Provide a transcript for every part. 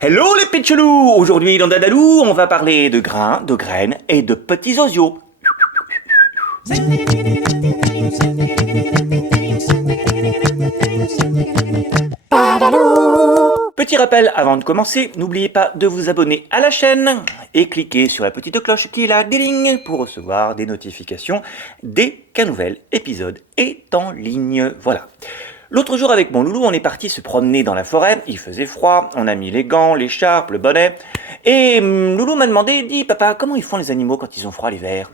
Hello les pitchelous! Aujourd'hui dans Dadalou, on va parler de grains, de graines et de petits osios. Petit rappel avant de commencer, n'oubliez pas de vous abonner à la chaîne et cliquez sur la petite cloche qui est là, ding, pour recevoir des notifications dès qu'un nouvel épisode est en ligne. Voilà. L'autre jour avec mon loulou, on est parti se promener dans la forêt, il faisait froid, on a mis les gants, l'écharpe, le bonnet, et loulou m'a demandé, dit papa, comment ils font les animaux quand ils ont froid l'hiver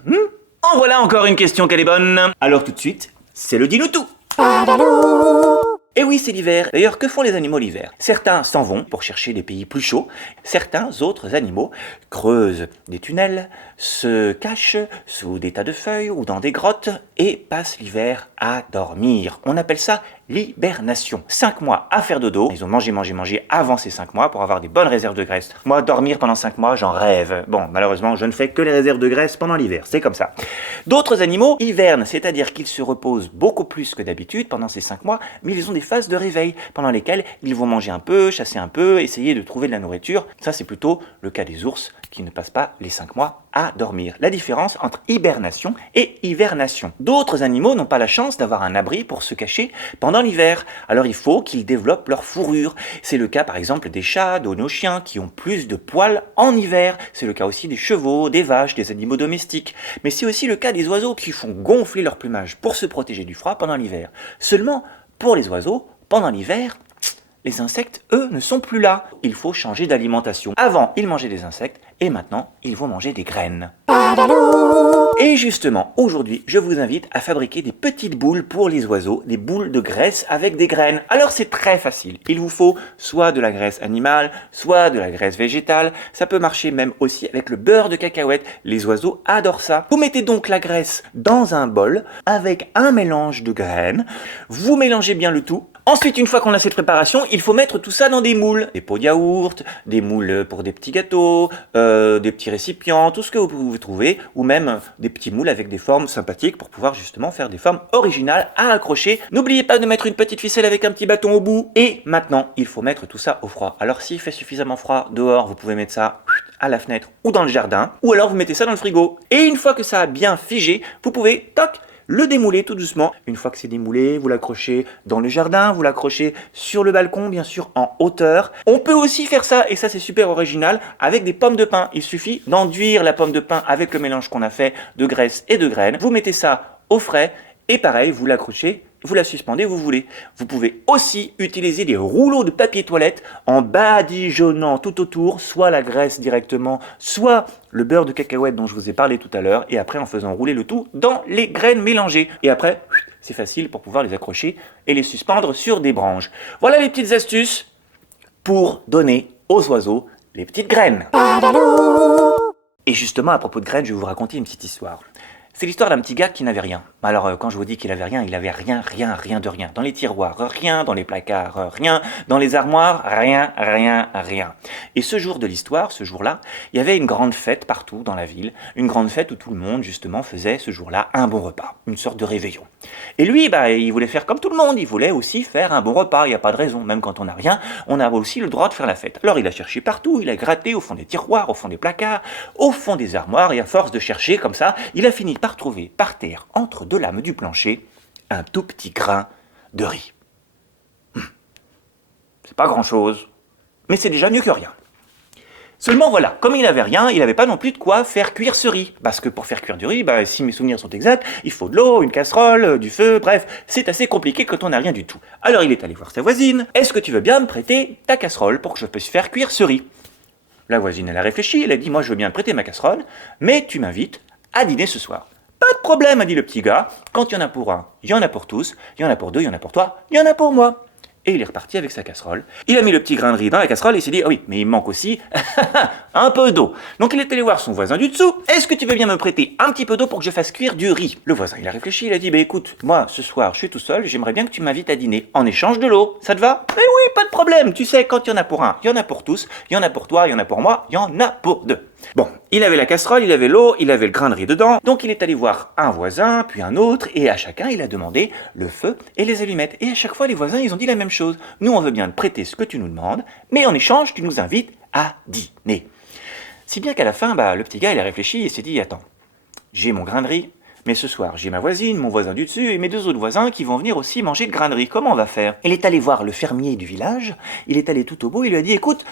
En voilà encore une question qu'elle est bonne. Alors tout de suite, c'est le dis-nous tout. Et oui, c'est l'hiver. D'ailleurs, que font les animaux l'hiver? Certains s'en vont pour chercher des pays plus chauds. Certains autres animaux creusent des tunnels, se cachent sous des tas de feuilles ou dans des grottes et passent l'hiver à dormir. On appelle ça l'hibernation. 5 mois à faire dodo. Ils ont mangé avant ces 5 mois pour avoir des bonnes réserves de graisse. Moi, dormir pendant 5 mois, j'en rêve. Bon, malheureusement, je ne fais que les réserves de graisse pendant l'hiver. C'est comme ça. D'autres animaux hivernent, c'est-à-dire qu'ils se reposent beaucoup plus que d'habitude pendant ces 5 mois, mais ils ont des phases de réveil pendant lesquelles ils vont manger un peu, chasser un peu, essayer de trouver de la nourriture. Ça, c'est plutôt le cas des ours qui ne passent pas les 5 mois à dormir. La différence entre hibernation et hivernation. D'autres animaux n'ont pas la chance d'avoir un abri pour se cacher pendant l'hiver. Alors il faut qu'ils développent leur fourrure. C'est le cas par exemple des chats, de nos chiens qui ont plus de poils en hiver. C'est le cas aussi des chevaux, des vaches, des animaux domestiques. Mais c'est aussi le cas des oiseaux qui font gonfler leur plumage pour se protéger du froid pendant l'hiver. Seulement, pour les oiseaux, pendant l'hiver, les insectes, eux, ne sont plus là. Il faut changer d'alimentation. Avant, ils mangeaient des insectes et maintenant, ils vont manger des graines. Et justement, aujourd'hui, je vous invite à fabriquer des petites boules pour les oiseaux, des boules de graisse avec des graines. Alors c'est très facile. Il vous faut soit de la graisse animale, soit de la graisse végétale. Ça peut marcher même aussi avec le beurre de cacahuète. Les oiseaux adorent ça. Vous mettez donc la graisse dans un bol avec un mélange de graines. Vous mélangez bien le tout. Ensuite, une fois qu'on a cette préparation, il faut mettre tout ça dans des moules. Des pots de yaourt, des moules pour des petits gâteaux, des petits récipients, tout ce que vous pouvez trouver, ou même des petits moules avec des formes sympathiques pour pouvoir justement faire des formes originales à accrocher. N'oubliez pas de mettre une petite ficelle avec un petit bâton au bout. Et maintenant, il faut mettre tout ça au froid. Alors s'il fait suffisamment froid dehors, vous pouvez mettre ça à la fenêtre ou dans le jardin, ou alors vous mettez ça dans le frigo. Et une fois que ça a bien figé, vous pouvez, toc, le démouler tout doucement. Une fois que c'est démoulé, vous l'accrochez dans le jardin, vous l'accrochez sur le balcon, bien sûr en hauteur. On peut aussi faire ça, et ça c'est super original, avec des pommes de pin. Il suffit d'enduire la pomme de pin avec le mélange qu'on a fait de graisse et de graines. Vous mettez ça au frais, et pareil, vous l'accrochez, vous la suspendez où vous voulez. Vous pouvez aussi utiliser des rouleaux de papier toilette en badigeonnant tout autour, soit la graisse directement, soit le beurre de cacahuète dont je vous ai parlé tout à l'heure, et après en faisant rouler le tout dans les graines mélangées. Et après, c'est facile pour pouvoir les accrocher et les suspendre sur des branches. Voilà les petites astuces pour donner aux oiseaux les petites graines. Et justement, à propos de graines, je vais vous raconter une petite histoire. C'est l'histoire d'un petit gars qui n'avait rien. Alors, quand je vous dis qu'il avait rien, il avait rien de rien. Dans les tiroirs, rien. Dans les placards, rien. Dans les armoires, rien. Et ce jour de l'histoire, ce jour-là, il y avait une grande fête partout dans la ville. Une grande fête où tout le monde, justement, faisait ce jour-là un bon repas. Une sorte de réveillon. Et lui, il voulait faire comme tout le monde. Il voulait aussi faire un bon repas. Il n'y a pas de raison. Même quand on n'a rien, on a aussi le droit de faire la fête. Alors, il a cherché partout. Il a gratté au fond des tiroirs, au fond des placards, au fond des armoires. Et à force de chercher comme ça, il a fini par trouver par terre, entre deux lames du plancher, un tout petit grain de riz. C'est pas grand-chose, mais c'est déjà mieux que rien. Seulement voilà, comme il n'avait rien, il n'avait pas non plus de quoi faire cuire ce riz. Parce que pour faire cuire du riz, si mes souvenirs sont exacts, il faut de l'eau, une casserole, du feu, bref, c'est assez compliqué quand on n'a rien du tout. Alors il est allé voir sa voisine. Est-ce que tu veux bien me prêter ta casserole pour que je puisse faire cuire ce riz? La voisine, elle a réfléchi, elle a dit, moi je veux bien te prêter ma casserole, mais tu m'invites à dîner ce soir. Pas de problème, a dit le petit gars. Quand il y en a pour un, il y en a pour tous. Il y en a pour deux, il y en a pour toi, il y en a pour moi. Et il est reparti avec sa casserole. Il a mis le petit grain de riz dans la casserole et il s'est dit, ah oui, mais il me manque aussi un peu d'eau. Donc il est allé voir son voisin du dessous. Est-ce que tu veux bien me prêter un petit peu d'eau pour que je fasse cuire du riz? Le voisin, il a réfléchi, il a dit, écoute, moi, ce soir, je suis tout seul, j'aimerais bien que tu m'invites à dîner en échange de l'eau. Ça te va? Eh oui, pas de problème. Tu sais, quand il y en a pour un, il y en a pour tous, il y en a pour toi, il y en a pour moi, il y en a pour deux. Bon, il avait la casserole, il avait l'eau, il avait le grain de riz dedans, donc il est allé voir un voisin, puis un autre, et à chacun il a demandé le feu et les allumettes. Et à chaque fois les voisins ils ont dit la même chose. Nous on veut bien te prêter ce que tu nous demandes, mais en échange tu nous invites à dîner. Si bien qu'à la fin, le petit gars il a réfléchi et s'est dit, attends, j'ai mon grain de riz, mais ce soir, j'ai ma voisine, mon voisin du dessus et mes deux autres voisins qui vont venir aussi manger le grain de riz. Comment on va faire? Il est allé voir le fermier du village, il est allé tout au bout, il lui a dit, écoute,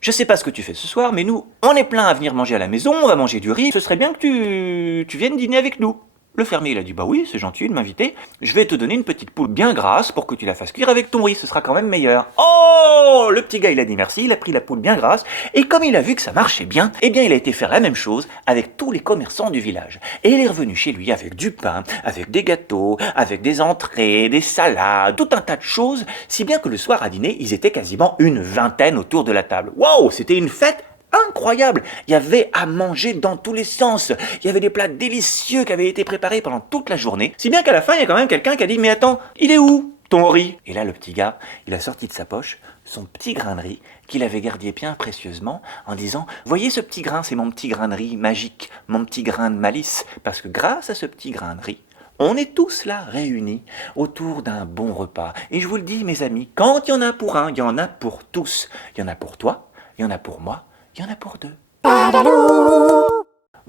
je sais pas ce que tu fais ce soir, mais nous, on est plein à venir manger à la maison, on va manger du riz, ce serait bien que tu viennes dîner avec nous. Le fermier, il a dit, bah oui, c'est gentil de m'inviter, je vais te donner une petite poule bien grasse pour que tu la fasses cuire avec ton riz, ce sera quand même meilleur. Oh! Le petit gars, il a dit merci, il a pris la poule bien grasse, et comme il a vu que ça marchait bien, eh bien il a été faire la même chose avec tous les commerçants du village. Et il est revenu chez lui avec du pain, avec des gâteaux, avec des entrées, des salades, tout un tas de choses, si bien que le soir à dîner, ils étaient quasiment une vingtaine autour de la table. Waouh, c'était une fête incroyable. Il y avait à manger dans tous les sens. Il y avait des plats délicieux qui avaient été préparés pendant toute la journée. Si bien qu'à la fin, il y a quand même quelqu'un qui a dit, mais attends, il est où ton riz? Et là, le petit gars, il a sorti de sa poche son petit grain de riz qu'il avait gardé bien précieusement en disant, voyez ce petit grain, c'est mon petit grain de riz magique, mon petit grain de malice, parce que grâce à ce petit grain de riz, on est tous là réunis autour d'un bon repas. Et je vous le dis, mes amis, quand il y en a pour un, il y en a pour tous. Il y en a pour toi, il y en a pour moi, il y en a pour deux.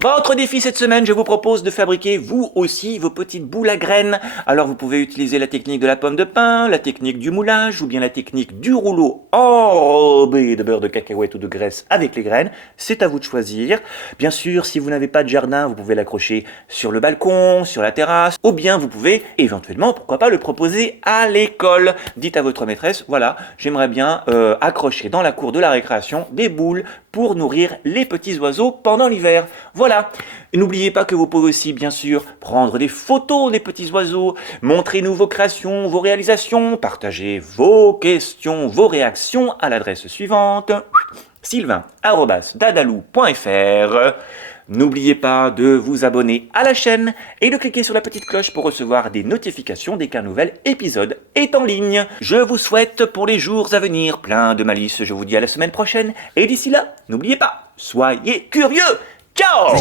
Votre défi cette semaine, je vous propose de fabriquer vous aussi vos petites boules à graines. Alors vous pouvez utiliser la technique de la pomme de pin, la technique du moulage ou bien la technique du rouleau enrobé de beurre de cacahuète ou de graisse avec les graines. C'est à vous de choisir. Bien sûr, si vous n'avez pas de jardin, vous pouvez l'accrocher sur le balcon, sur la terrasse, ou bien vous pouvez éventuellement, pourquoi pas, le proposer à l'école. Dites à votre maîtresse, voilà, j'aimerais bien accrocher dans la cour de la récréation des boules pour nourrir les petits oiseaux pendant l'hiver. Voilà. N'oubliez pas que vous pouvez aussi, bien sûr, prendre des photos des petits oiseaux, montrez-nous vos créations, vos réalisations, partagez vos questions, vos réactions à l'adresse suivante, sylvain@dadalou.fr. N'oubliez pas de vous abonner à la chaîne et de cliquer sur la petite cloche pour recevoir des notifications dès qu'un nouvel épisode est en ligne. Je vous souhaite pour les jours à venir plein de malice. Je vous dis à la semaine prochaine. Et d'ici là, n'oubliez pas, soyez curieux. Ciao!